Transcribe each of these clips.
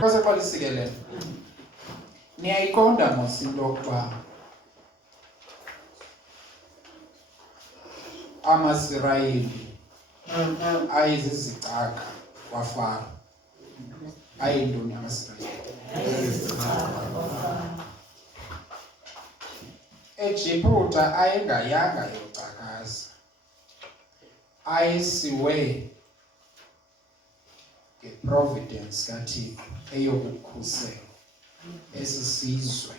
Kwase kwalisikele. Niyayiqonda mos into yokuba amasirayeli ayizizicaka kwaFaro. Ayintoni amasirayeli? eJibuta ayengayanga yocakaza. Ayisiwe ngeprovidence kaThixo eyokukhusela esisizwe.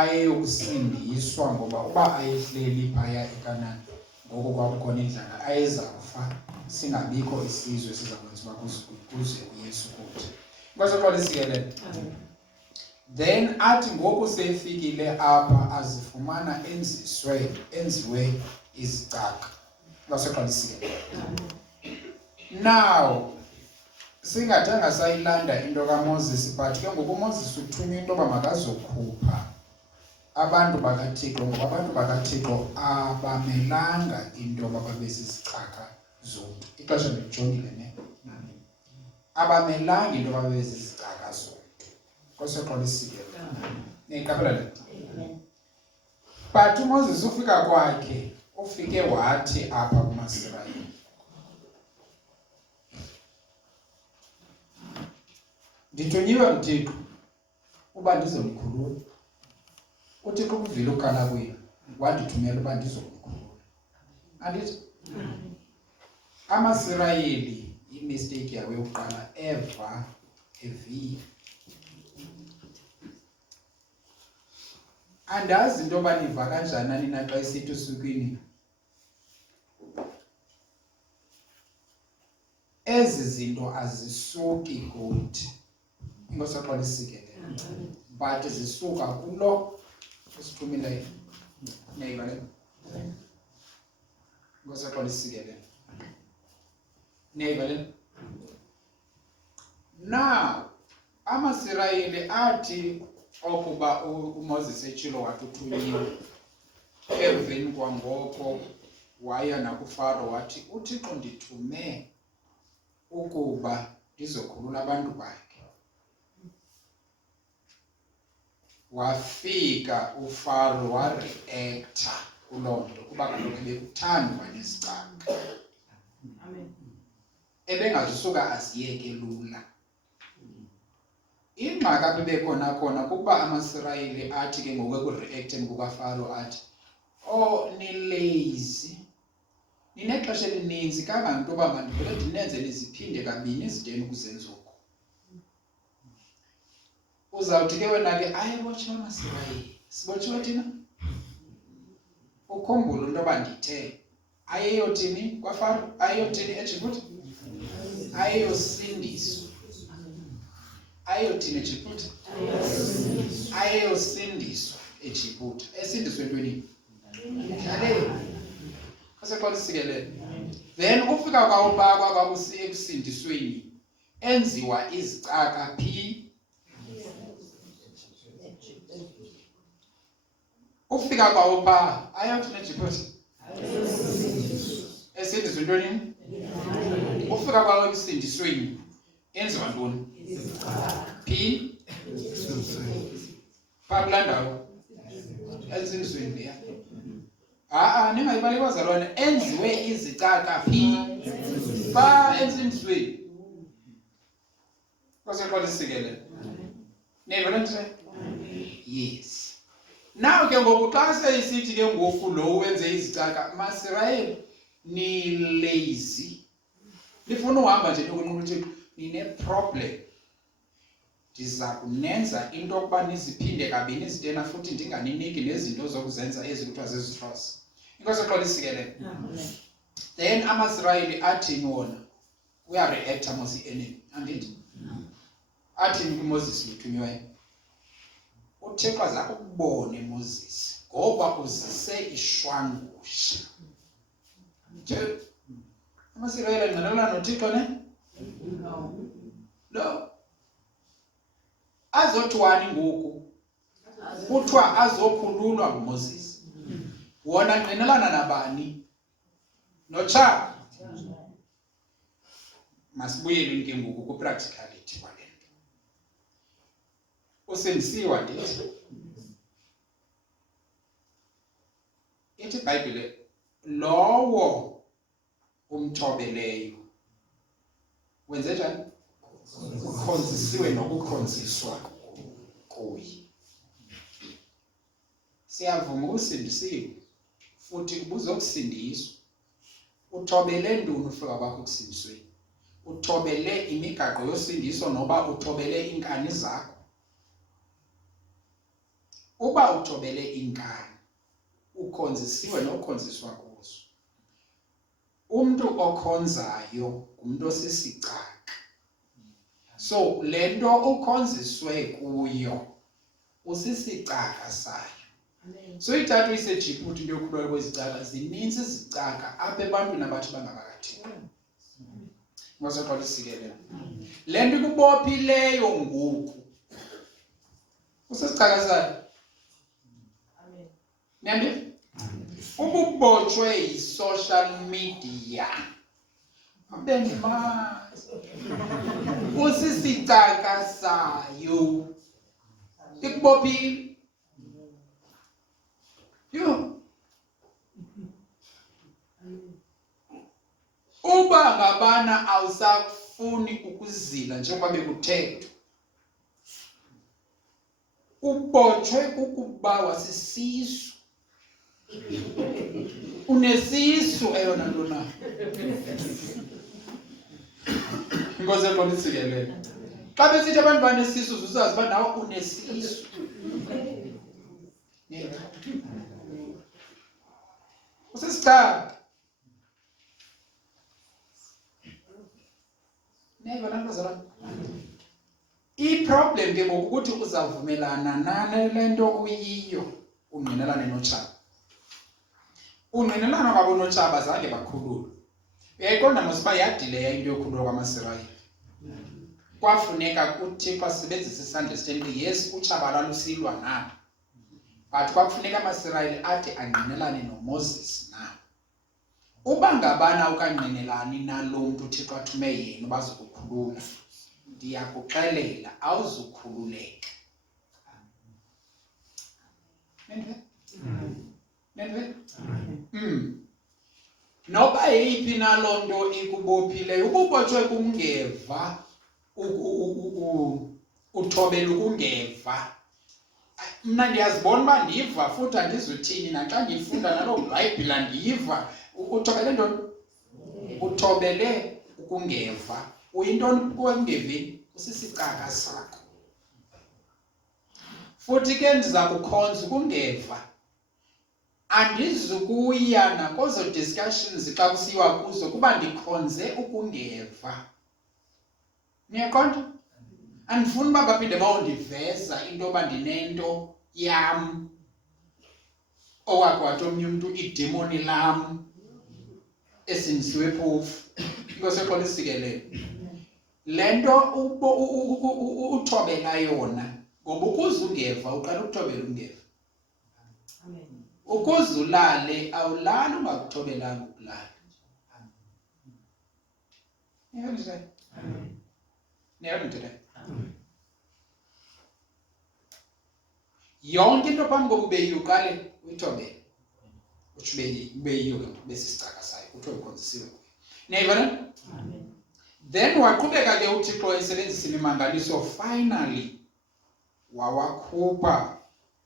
Ayeyokusindiswa ngoba uba ayehleli phaya eKanani ngoko kwakukhona indlala ayeza kufa singabikho isizwe sizakwenza uba kuze uYesu kuthi. Kwase kwalisikele. Then athi ngoku sefikile apha azifumana enziwe izicaka. Kwase kwalisikele. Now singathanga sayilanda into kaMoses, but ke ngoku uMoses uthunywa into yoba makazokhupha abantu bakaThixo, ngoba abantu bakaThixo abamelanga into yoba babe zizicaka zomntu. Ixesha ndijongile ne abamelanga into yoba babe zizicaka zomntu. Kwase kwalisikele. Niyiqaphela le? But uMoses ufika kwakhe ufike wathi apha kumaSirayeli, ndithunyiwe nguThixo uba ndizomkhulula. uThixo ukuvile ukukhala kwenu wandithumela uba ndizomkhulula. Andithi amasirayeli imistake yawo yokuqala eva evi. Andazi into yoba niva kanjani nina xa isithi usukwini. Ezi zinto azisuki kuthi. Inkosi kwalisikele. But zisuka kulo usithumileyo. Niyayiva le? Inkosi kwalisikele. Niyayiva le? Now amasirayeli athi okuba uMoses etshilo wathi uthunyiwe, emveni kwangoko waya nakuFaro wathi uThixo ndithume ukuba ndizokhulula abantu bakhe. Wafika uFaro wareacta kuloo nto kuba kaloku bekuthandwa nezicaka. Amen. Ebengazisuka aziyeke lula. Ingxaki apho ibekhona kukuba amasirayeli athi ke ngoku ekureacteni kukaFaro athi, oh nilazy, ninexesha elininzi kanganto uba mandivele ndinenze niziphinde kabini izideni ukuzenza oku. Uzawuthi ke wena ke ayibotshiwe amasirayeli, sibotshiwe thina. Ukhumbule into yoba ndithe ayeyothini kwaFaro, ayeyothini eJibuta, ayeyosindiswa. Ayeyothini eJibuta, ayeyosindiswa eJibuta. Esindiswe entweni? Endlaleni. Kwase kwalisikele. Then ufika kwawubakwa kwakusindisweni enziwa izicaka phi. Ufika kwawuba ayothini eJibuta, esindiswe entweni? Ufika kwawo ekusindisweni enziwa ntoni? Phi? Phabula ndawo esindisweni leya. Ningayibali bazalwane, enziwe izicaka phi? Pha esindisweni. Kwase kwalisikele. Niva le nto? Yes. Now ke ngoku xa seyisithi ke ngoku lo wenze izicaka, masirayeli ni lazy. Nifuna uhamba nje nokunqula uThixo, nine-problem. Ndiza kunenza into yokuba niziphinde kabini izidena futhi ndinganiniki nezinto zokuzenza ezi kuthiwa zezitros. Inkosi kwalisikele. Then amasirayeli athini wona? Uyareacta mos i-enemy. Andithi? Athini kuMoses luthunyiweyo? uThixo aza ukubone Moses ngoba uzise ishwangusha. Nje amasirayeli anqanelana noThixo ne? No. Azothwani ngoku? Kuthiwa azokhululwa nguMoses. Wona anqanelana nabani? noThixo. Masibuyele ke ngoku ku-practicality. ithi kwale nto. Usindisiwa ndithi. Ithi iBhayibhile lowo umthobeleyo wenze njani? Ukhonzisiwe nokukhonziswa kuye. Siyavuma ukusindisiwe futhi kubuza ukusindiswa. Uthobele ntoni ufika kwakho kusindisweni? Uthobele imigaqo yosindiso noba uthobele inkani zakho? Uba uthobele inkani, ukhonzisiwe nokukhonziswa kuzo. Umuntu okhonzayo ngumuntu osisicaka. So le nto ukhonziswe kuyo usisicaka sayo. So ithathu iseJibuti into yokhululwa kwezicaka, zininzi izicaka apha ebantwini abathi bangabakathini. Ngosoqala isikelela. Le nto ikubophileyo ngoku usisicaka sayo. Amen. Niyandi? Ububotshwe yi-social media. Abengimazi. Usisicaka sayo. Ikubophile. Yo. Uba ngabana awusafuni ukuzila njengoba bekuthethwa. Ubotshwe kukuba wasisisu. Unesisu eyona nto na. Inkosi eqonda isikelele. Xa besithi abantu banesisu uzazi uba nawe unesisu. Usisicaka. Neva laa nto zalapha. I-problem ke ngoku ukuthi uzavumelana nale nto uyiyo ungqinelane notshaba. Ungqinelana kwabo notshaba zange bakhululwe. Uyayiqonda mosiba yadileya into yokhululwa kwamaSirayeli. Kwafuneka uThixo asebenzise isandla esitheni, yes, utshaba lwalusilwa nabo. But kwakufuneka amaSirayeli athi angqinelane noMoses nabo. Uba ngabana ukangqinelani nalo mntu uThixo athume yena bazokukhulula, ndiyakuxelela awuzukhululeka. Nendwe? Noba yeyiphi naloo nto ikubophileyo, ububotshwe kungeva, uthobela ukungeva. Mna ndiyazibona uba ndiva futhi andizuthini naxa ndifunda naloo Bhayibhile ndiyiva. Uthobele ntoni? Uthobele ukungeva. Uyintoni ukungeveni? Usisicaka sakho. Futhi ke ndiza kukhonza ukungeva. Andizukuya nakozo discussions xa kusiyiwa kuzo kuba ndikhonze ukungeva. Niyaqonda? Andifuni uba baphinde bawundiveza into yoba ndinento yam owakwathi omnye umntu idemoni lam esindisiwe phofu. Inkosi eqonda isikelele. Le nto uthobela yona ngoba ukuze ungeva uqala ukuthobela ungeva. Ukuze ulale awulali ungakuthobelanga ukulala. Niyaqonda? Yonke into phambi kokuba ube uqale uyithobele. Uthi ube yiyo besisicaka sayo, kuthiwa ukhonzisiwe kuyo. Niyayibona? Then waqhubeka ke uThixo esebenzisa imimangaliso, finally wawakhupha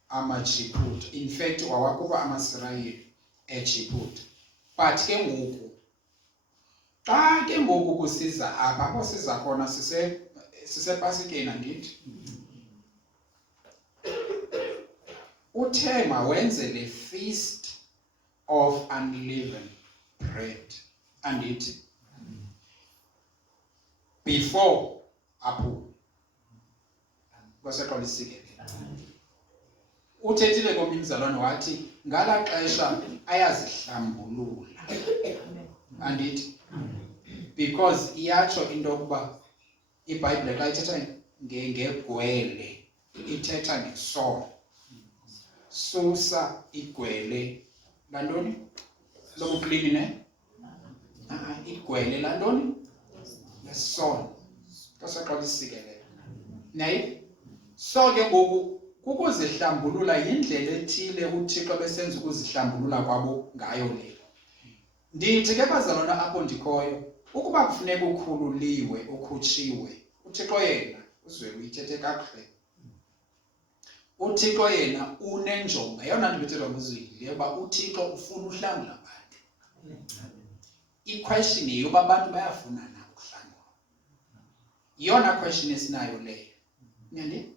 amaJibuti. In fact wawakhupha amaSirayeli eJibuti. But ke ngoku xa ke ngoku kusiza apha, apho siza khona sisePasikeni andithi. Uthe mawenze le feast of unleavened bread andithi. Before apho kwaseqala isikele. Uthethile komnye umzalwane wathi ngala xesha ayazihlambulula. Andithi. Because iyatsho into yokuba iBhayibhile xa ithetha ngegwele ithetha ngesono. Susa igwele lantoni? Lobuklini ne? Igwele lantoni? Lesono. Kwasoxoxa isikelelo. Nayi? So ke ngoku kukuzihlambulula yindlela ethile uThixo besenza ukuzihlambulula kwabo ngayo le. Ndithi ke bazalwana apho ndikhoyo, ukuba kufuneka ukhululiwe, ukhutshiwe, uThixo yena uzwe uyithethe kakuhle. uThixo yena unenjongo. Yona nto bethelwa ngozwili yoba uThixo ufuna uhlangula abantu. I-question yoba abantu bayafuna na ukuhlangula. Yona question esinayo leyo. Nyandi?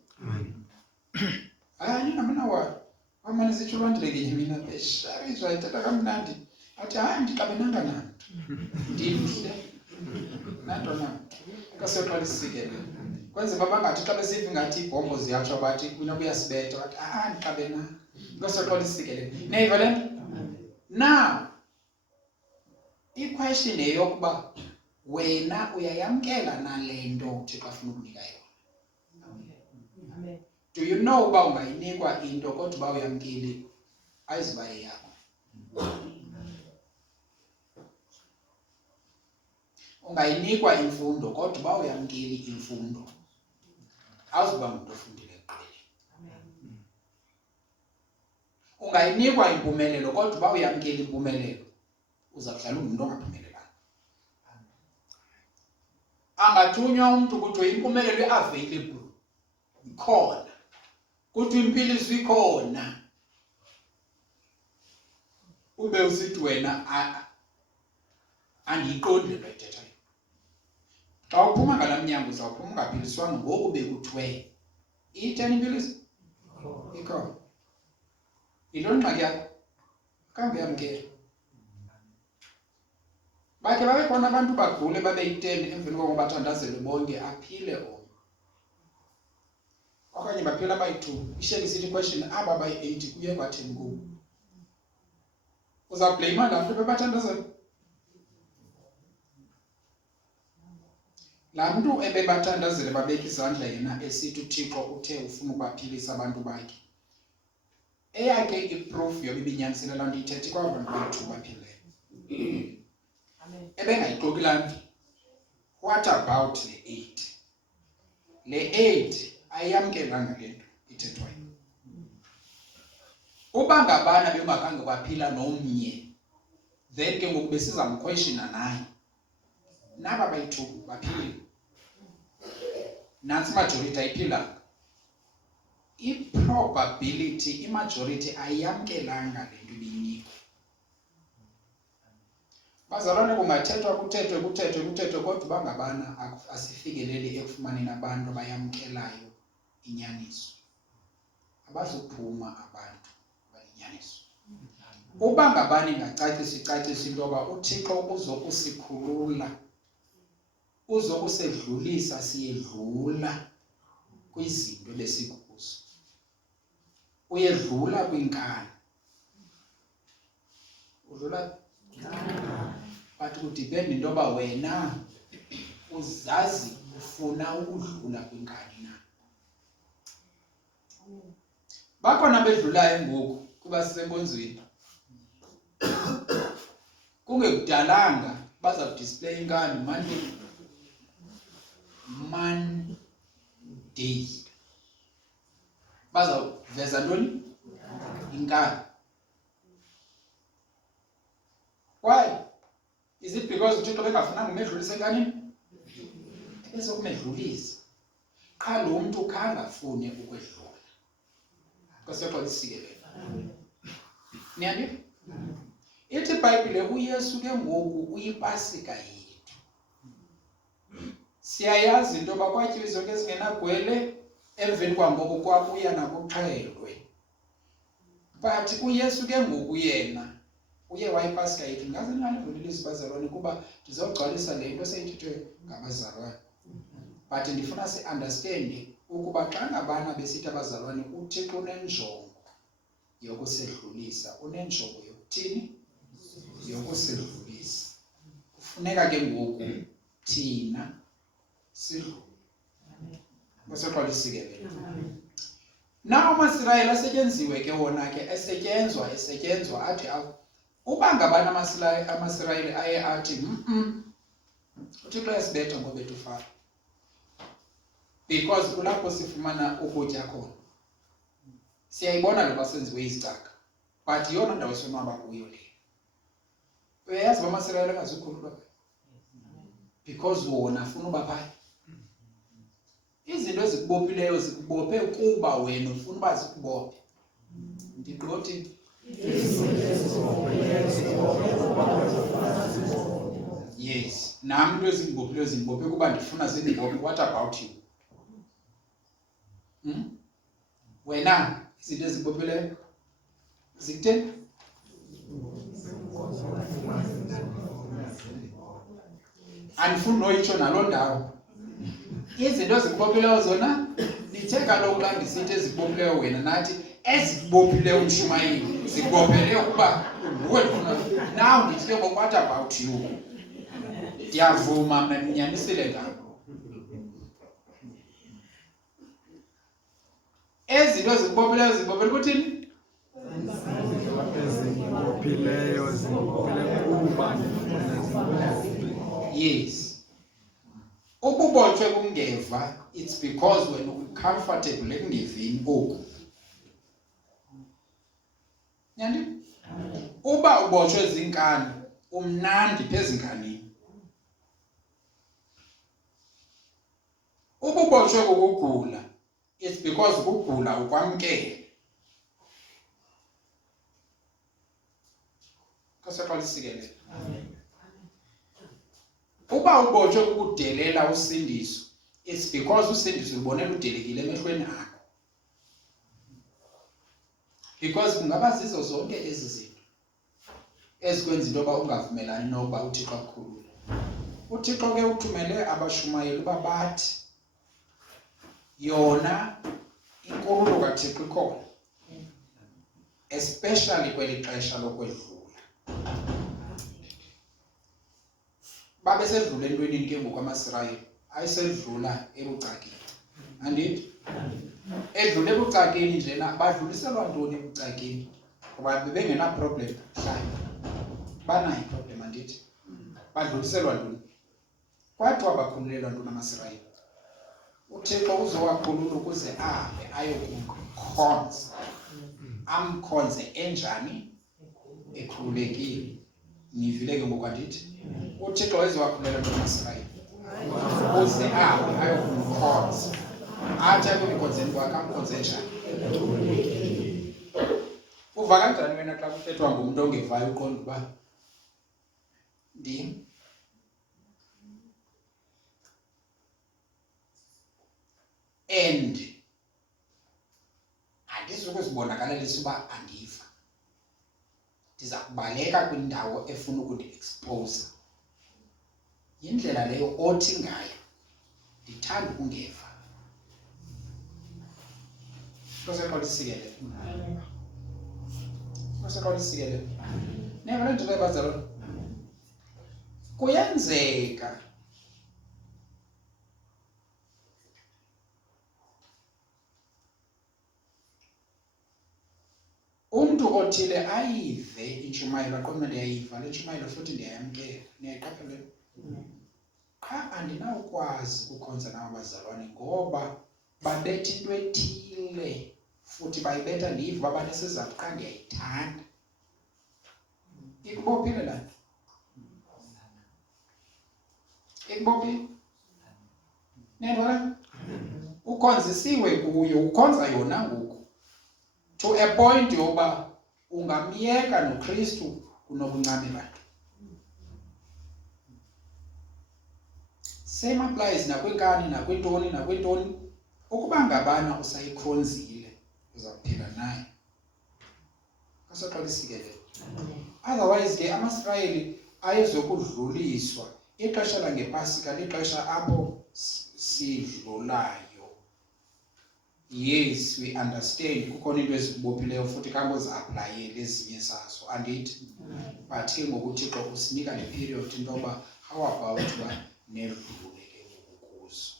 Hayi namna wa. Amane sitsho bandileke mina beshari izwayithetha kamnandi. Athi hayi ndixabenanga nanto. Ndimhle. Nantona. Kwasoxoxa isikelelo. Kwenze babangathi xa besiva ngathi ibhombo ziyatsho bathi kunokuyasibetha bathi ndixabena. Kwasoxoxa isikelelo. Neva le nto? Now i-question eyokuba wena uyayamkela nalento uThixo afuna ukunika yona. Amen. Do you know uba ungayinikwa into kodwa uba uyamkile ayizuba yakho? Ungayinikwa imfundo kodwa uba uyamkile imfundo awuzuba umuntu ofundile ekuqaleni. Ungayinikwa impumelelo kodwa uba uyamkile impumelelo uzawuhlala umuntu ongaphumelelanga. Angathunywa umuntu kuthiwe impumelelo i-available ikhona, kuthiwe impiliso ikhona, ube usithi wena andiyiqondi le nto ayithethayo. Xa uphuma ngala mnyango uzawuphuma ungaphiliswanga ngoku bekuthiwe itheni impiliso ikhona. Yiloo ngxaki yakho, khange uyamkela. Bakhe babe khona abantu bagule babe yi-10 emveni koko bathandazele bonke aphile omnye. Okanye baphila bayi-2. Isheki sithi question aba bayi-8 kuye kwathini kubo. Uzawublame laa mntu bebathandazela. Laa mntu ebebathandazele babeka izandla yena esithi uThixo uthe ufuna ukubaphilisa abantu bakhe. Eyakhe iproof yoba ibinyanisele laa nto ithethe kwaba bantu bayi-2 baphileyo. Ebengayixoki laa nto. What about le 8? Le 8 ayamkelanga le nto ithethwayo. Uba ngabana bengakhange kwaphila nomnye, then ke ngoku besizamquestiona naye. Naba bayi-2 baphile. Nantsi majority ayiphilanga. I-probability, imajority ayamkelanga le nto ibiyinikwa. Bazalwane kungathethwa kuthethwe kodwa bangabana asifikeleli ekufumaneni abantu abayamkelayo inyaniso. Abazuphuma abantu abayinyaniso. Uba ngabani ingacacisa into yoba uThixo uzokusikhulula, uzokusedlulisa siyedlula kwizinto ebesikuzo. Uyedlula kwinkani. Udlula but kudepende into yoba wena uzazi ufuna ukudlula kwinkani na. Bakhona bedlulayo ngoku kuba sisenkonzweni. Kungekudalanga baza kudisplay inkani Monday. Baza kuveza ntoni? Inkani. Why? Is it because uThixo bengafunanga umedlulise enkanini? Ebezokumedlulisa. Qha lo muntu khangafune ukwedlula. Kwasoxoxa isikelelo. Niyani? Ithi iBhayibhile uYesu ke ngoku uyipasika yethu. Siyayazi into yoba kwatyiwa izonke ezingenagwele emveni kwangoku kwabuya nakuxhelwe. But uYesu ke ngoku yena uye wayipasika yethu. Ngaze nalivulile bazalwane kuba ndizogcwalisa le nto seyithethwe ngabazalwane. But ndifuna si-understand ukuba xa ngabana besithi abazalwane uThixo unenjongo yokusedlulisa, unenjongo yokuthini? Yokusedlulisa. Kufuneka ke ngoku thina sidlule. Kwasoxoxa isikelelo. Na uMasirayeli asetyenziwe ke wona ke esetyenzwa athi uba ngabana amasirayeli aye athi uThixo uyasibetha ngobetha uFaro. because kulapho sifumana ukutya khona. Siyayibona lo basenziwe izicaka, but yona ndawo esonwaba kuyo le. Uyayazi bamaSirayeli angazukhululwa because wona afuna uba phaya. Izinto ezikubophileyo zikubophe kuba wena ufuna uba zikubophe. Ndigqothi yes, nami into ezingibophileyo zingibophe kuba ndifuna zindibophe. What about you? Wena izinto ezikubophileyo zikutheni? Andifuni noyitsho naloo ndawo. Izinto ezikubophileyo zona nithe kaloku xa ndisithi ezikubophileyo wena nathi ezikubophileyo uMshumayeli zikubophele ukuba nguwe ndifuna. Now ndithi ke what about you? Ndiyavuma mna ndinyanisile ngako. Ezinto ezikubophileyo zikubophele ukuthini? Yes. Ububotshwe kungeva, it's because when uncomfortable ekungevini oku. Nyandi? Uba ubotshwe zinkani, umnandi phezu nkanini. Ububotshwe kukugula, it's because ukugula ukwamkele. Kasaqalisikelela. Uba ubotshwe kukudelela usindiso, it's because usindiso ubonela udelekile emehlweni akho. Because kungaba zizo zonke ezi zinto ezikwenza into yoba ungavumelani nokuba uThixo akukhulule. uThixo ke uthumele abashumayeli uba bathi yona inkululo kaThixo ikhona, especially kweli xesha lokwedlula. Babe sedlula entwenini ke ngoku amaSirayeli, ayisedlula ebucakeni. Andithi? Edlule ebucakeni njena badluliselwa ntoni ebucakeni? Ngoba bebengena problem hlaya. Banayo problem andithi? Badluliselwa ntoni? Kwathiwa bakhululelwa ntoni amaSirayeli? uThixo uzowakhulula ukuze ahambe ayokumkhonza. Amkhonze enjani? Ekhululekile. Nivile ke ngoku andithi? uThixo ezowakhululela ntoni amaSirayeli? Ukuze ahambe ayokumkhonza. Athi akumkhonzeni kwakhe amkhonze njani? Uva kanjani wena xa kuthethwa ngumntu ongevayo uqonda uba ndim? And andizukuzibonakalalisa uba andiva. Ndiza kubaleka kwindawo efuna ukundi-expose. Yindlela leyo othi ngayo ndithanda ukungeva. Kuseqolisikelele. Kuseqolisikelele. Neva le nto ebazalwane. Kuyenzeka umntu othile ayive intshumayelo aqonde ndiyayiva le ntshumayelo futhi ndiyayamkela. Niyaqaphela? Qha andinawukwazi ukukhonza nabo bazalwane ngoba babetha into ethile futhi bayibetha ndiyiva uba banesizathu qha ndiyayithanda. Ikubophile laa nto? Ikubophile? Niyabona? Ukhonzisiwe kuyo, ukhonza yona ngoku. To a point yoba ungamyeka noKristu kunobuncane bakhe. Same applies nakwinkani, nakwintoni. Ukuba ngabana usayikhonzile uzakuphila naye. Kasaqolisikelele. Otherwise ke amaSirayeli ayezokudluliswa. Ixesha langePasika lixesha apho sidlulayo. Yes, we understand kukhona into ezikubophileyo futhi kambe uza-aplayele ezinye zazo andithi? But ke ngoku uThixo usinika le period into yoba how about uba nedlule ke ngoku kuzo.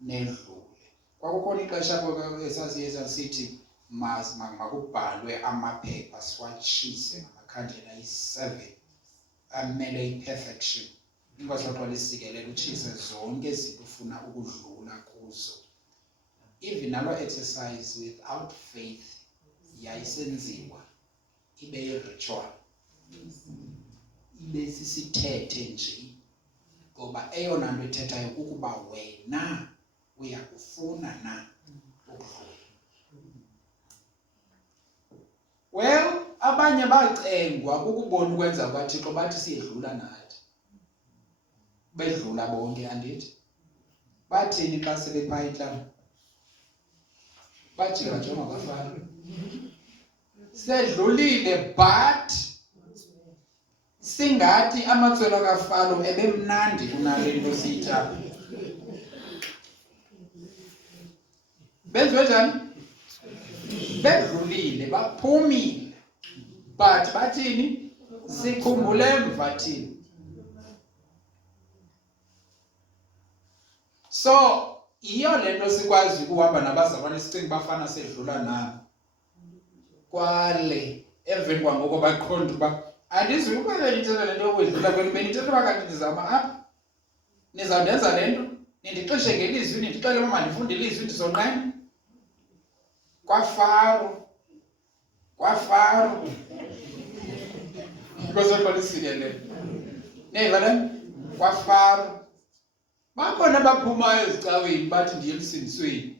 Nedlule. Kwakukhona ixesha apho esasithi makubhalwe amaphepha siwatshise ngamakhandlela ayi-7 amele i-perfection. Inkosi yaqala isikelela utshise zonke izinto ufuna ukudlula kuzo. Even nalo exercise without faith yayisenziwa ibe ritual. Ibe sisithethe nje ngoba eyona nto ethethayo ukuba wena uyakufuna na ukudlula. Well, abanye bacengwa ukubona ukwenza kwaThixo bathi siyedlula nathi. Bedlula bonke andithi. Bathini xa sebephayitla? Bathi bajonga kwaFaro. Sedlulile but singathi amatswelo kaFaro ebemnandi kunale nto siyitya. Benziwe njani? Bedlulile baphumile but bathini? Sikhumbule emva thina. So iyo le nto sikwazi ukuhamba nabazalwane sicinga bafana sedlula nabo. Kwale emveni kwangoko baqonda ukuba andizi ukuba benithetha le nto yokwedlula kwenu, benithetha uba kanti ndizawuma apha. Nizawundenza le nto, nindixeshe ngelizwi, nindixele uba mandifunde ilizwi ndizonqena. KwaFaro. Inkosi yaqala isikelele. Neva le? KwaFaro. Bakhona abaphumayo ezicaweni bathi ndiye emsindisweni.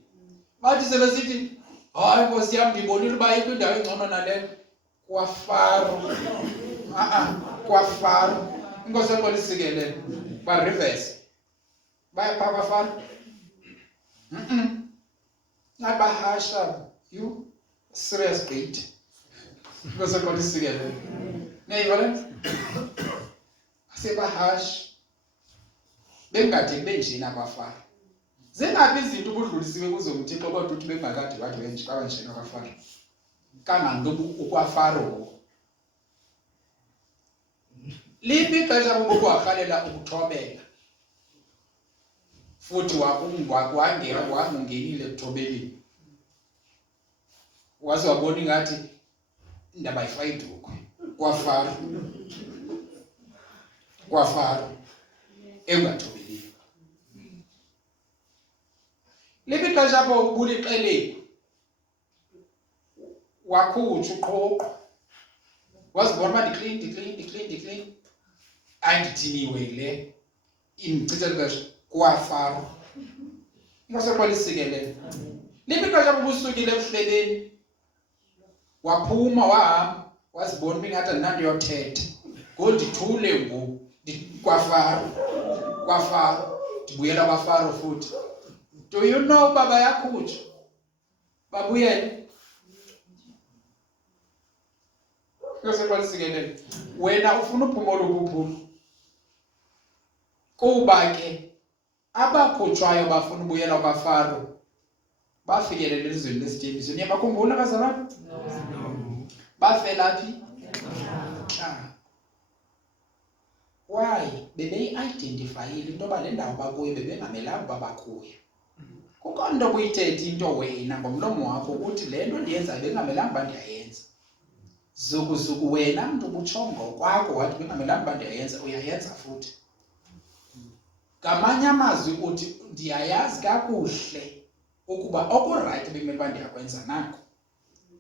Bathi sebesithi, hayi Nkosi yam ndibonile uba ayikho indawo engcono nale. KwaFaro. KwaFaro. Inkosi yaqala isikelele. Ba-reverse. Baya phaa kwaFaro. Abahasha. You serious bait. Inkosi yaqala isikelele. Neva le? Asebahasha. Bengade benjena kwaFaro. Zingaphi izinto ubudlulisiwe kuzo uThixo kodwa uthi bengakade bathi benje kabanjena kwaFaro. Kangangoku ukwaFaro. Liphi ixesha bokuwarhalela ukuthobela? Futhi wangenile ekuthobeleni. Waze wabona ingathi indaba ayifayidukwe. KwaFaro. Engathobeli. Liphi ixesha apho ubulixeleni wakhutsha uqhoqho wazibona uba ndiclean andithiniwe le indichithela ixesha kwaFaro. Inkosi yaqala isikelele. Liphi ixesha apho ubusukile emhlabeni waphuma wahamba wazibona uba ingathi andinanto yothetha ngondithule ngoku kwaFaro ndibuyela kwaFaro futhi. Do you know baba yakhutshwa babuyele? Inkosi yaqala isikelele. Wena ufuna uphuma oluphuphulo kuba ke abakhutshwayo bafuna ubuyela kwaFaro bafikelela elizweni lesithembiso. Niyabakhumbula bazalwane? Bafela phi? Why? Bebe-identifyile into yoba le ndawo bakuyo bebengamelanga uba bakuyo. Kukho nto buyithetha into wena ngomlomo wakho ukuthi le nto ndiyenzayo bengamelanga uba ndiyayenza. Zukuzuku wena mntu ubutshongo kwakho wathi bengamelanga uba ndiyayenza, uyayenza futhi. Ngamanye amazwi uthi ndiyayazi kakuhle ukuba okurayithi bekumele uba ndiyakwenza nako,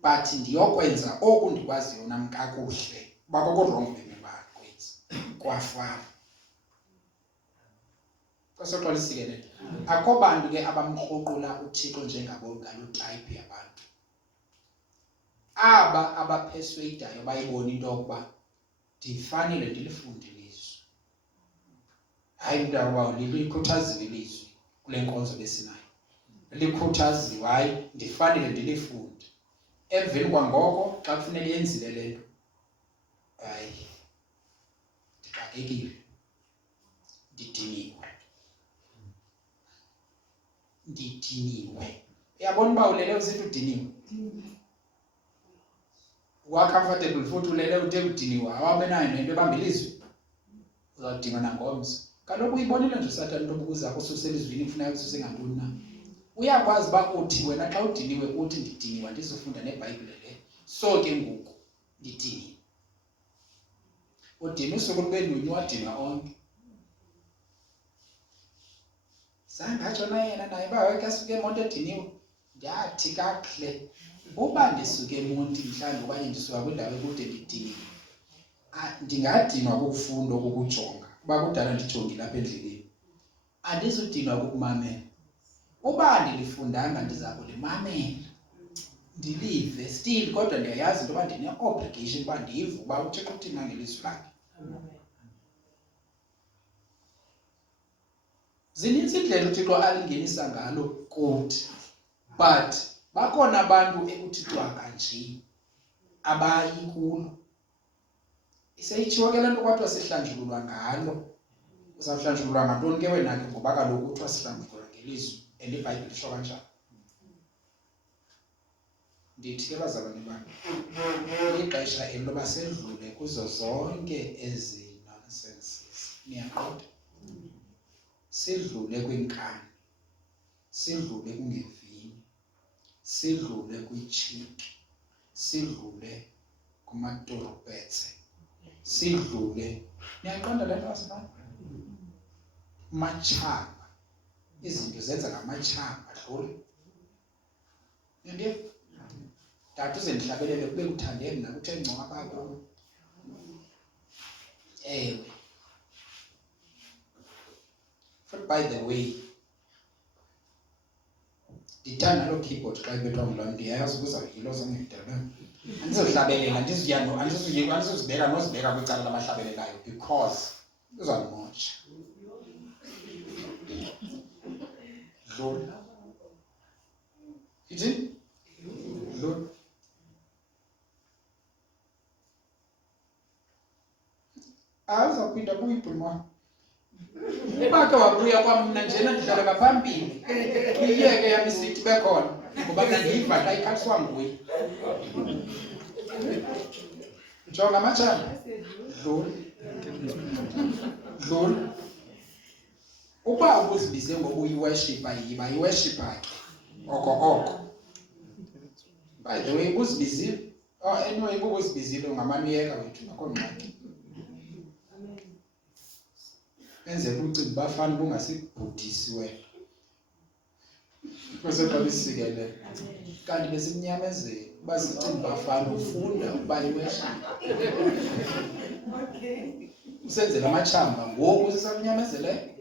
but ndiyokwenza oku ndikwaziyo nam kakuhle uba kokurongo bekumele uba akwenza. KwaFaro. Inkosi yaqala isikelele. Akho bantu ke abamkroqula uThixo njengabo ngalo type yabantu. Aba abapersuadayo bayibona into yokuba ndifanele ndilifunde ilizwi. Hayi into yokuba likhuthaziwe ilizwi kule nkonzo besinayo. Likhuthaziwe, hayi ndifanele ndilifunde. Emveni kwangoko xa kufanele yenzile le nto, hayi ndixakekile, ndidiniwe. Uyabona uba ulele usithi udiniwe? Comfortable futhi ulele uthe udiniwe, awabe nayo nento ebamba ilizwi, uzawudinwa nangomso. Kaloku uyibonile nje uSathane into yobukuza kususa elizwini kufuneka ususe ngantoni na. Uyakwazi uba uthi wena xa udiniwe uthi ndidiniwe ndizofunda neBhayibhile le, so ke ngoku ndidiniwe. Udinwe usuku lube lunye wadinwa onke. Sangatsho na yena naye baweke asuke emonto ediniwe. Ndathi kakuhle uba ndisuke emonti mhlawumbi okanye ndisuka kwindawo ekude ndidiniwe. Ndingadinwa kukufunda okukujonga kuba kudala ndijongile apha endleleni. Andizudinwa kukumamela. Uba ndilifundanga ndiza kulimamela ndilive still, kodwa ndiyayazi into yoba ndine-obligation uba ndive uba uThixo uthini ngelizwi lakhe. Zinintsi indlela uThixo alingenisa ngalo kuthi, but bakhona abantu ekuthixo kanje abayi kulo. Iseyitshiwo ke le nto kwathiwa sihlanjululwa ngalo. Uzawuhlanjululwa ngantoni ke wena ke, ngoba kaloku kuthiwa sihlanjululwa ngelizwi, and iBhayibhile itsho kanjani. Ndithi ke bazalwane bam, ixesha eli loba sedlule kuzo zonke ezi nonsenses. Niyaqonda? Sidlule kwinkani, sidlule kungevini, sidlule kwitshiki, sidlule kumatorobhetse, sidlule, niyaqonda le nto wasifana? Machamba, izinto zenza ngamachamba, dlule. Ndiye Tata uze ndihlabelele kube kuthande mna kuthe ngcoka apha. Ewe. But by the way, ndithanda lo keyboard xa ibethwa ngulaa, ndiyayazi ukuzawuyilo zangedala. Andizohlabelela, andizozibeka nozibeka kwicala labahlabelelayo because uzawumotsha. Dlula. Ithi? Dlula. Awuzawuphinda kuyibhuluma. Uba ke wabuya kwamna njena ndihlala ngaphambili, iyeke yam isithi bekhona, ngoba mna ndiyiva xa ikhathiswa nguye. Jonga amatshana. Dlula. Dlula. Uba ubuzibize ngoba uyiworshipa, yiba yiworshipa ke oko. By the way, ubuzibizile. Anyway, ubuzibizile ungamaniyeka wethu, akho ngxaki. Enzela ucinga bafana bungasibhudisi wena. Kwese xa bisikelele. Kanti besimnyamezela uba sicinga bafana ufunda uba yiworshipa. Usenzela amachamba ngoku sisamnyamezele.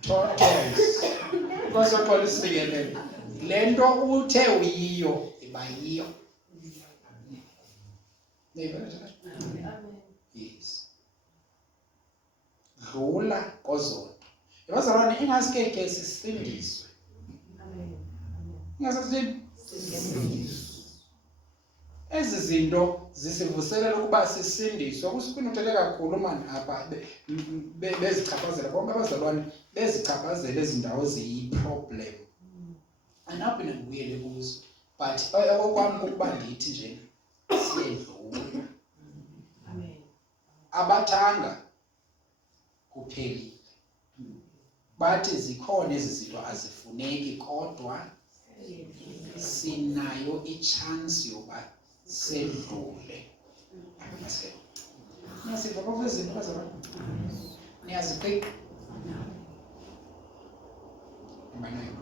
Totals. Kwese xa bisikelele. Le nto uthe uyiyo iba yiyo. Yes. Dlula kozonto. Yabazalwane ingaske ke sisindiswe. Ingasasini? Ezi zinto zisivuselela ukuba sisindiswe. Kusifuna uthethe kakhulu mani apha bezichaphazela bonke abazalwane bezichaphazela ezi ndawo ziyi-problem. Andinaphi ndibuyele kuzo, but okwam kukuba ndithi nje siyedlula. Abathanga kuphelile. Bathi zikhona ezi zinto azifuneki, kodwa sinayo i-chance yoba sedlule. Niyasiva phofu izinto bazalwane? Niyaziqiqa? Imanayo.